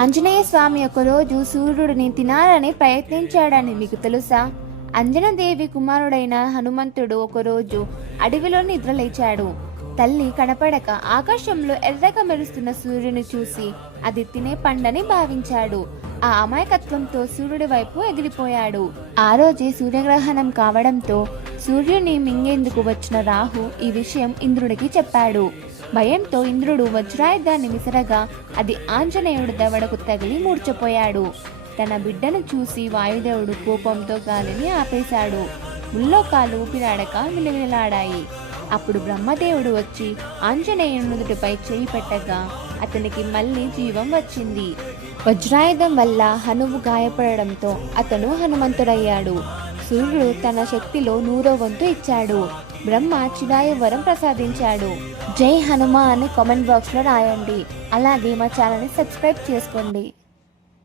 ఆంజనేయ స్వామి ఒకరోజు సూర్యుడిని తినాలని ప్రయత్నించాడని మీకు తెలుసా? అంజనాదేవి కుమారుడైన హనుమంతుడు ఒకరోజు అడవిలో నిద్రలేచాడు. తల్లి కనపడక ఆకాశంలో ఎర్రగా మెరుస్తున్న సూర్యుని చూసి అది తినే పండని భావించాడు. ఆ అమాయకత్వంతో సూర్యుడి వైపు ఎగిరిపోయాడు. ఆ రోజే సూర్యగ్రహణం కావడంతో సూర్యుని మింగేందుకు వచ్చిన రాహు ఈ విషయం ఇంద్రుడికి చెప్పాడు. భయంతో ఇంద్రుడు వజ్రాయుధాన్ని విసరగా అది ఆంజనేయుడి దవడకు తగిలి మూర్చపోయాడు. తన బిడ్డను చూసి వాయుదేవుడు కోపంతో గాలిని ఆపేశాడు. ముల్లోకాలు ఊపిరాడక విలవిలాడాయి. అప్పుడు బ్రహ్మదేవుడు వచ్చి ఆంజనేయుని నుదుటిపై చేయి పెట్టగా అతనికి మళ్ళీ జీవం వచ్చింది. వజ్రాయుధం వల్ల హనువు గాయపడడంతో అతను హనుమంతుడయ్యాడు. సూర్యుడు తన శక్తిలో 100వ వంతు ఇచ్చాడు. బ్రహ్మ చిరాయు వరం ప్రసాదించాడు. జై హనుమ అని కామెంట్ బాక్స్లో రాయండి. అలాగే మా ఛానల్ని సబ్స్క్రైబ్ చేసుకోండి.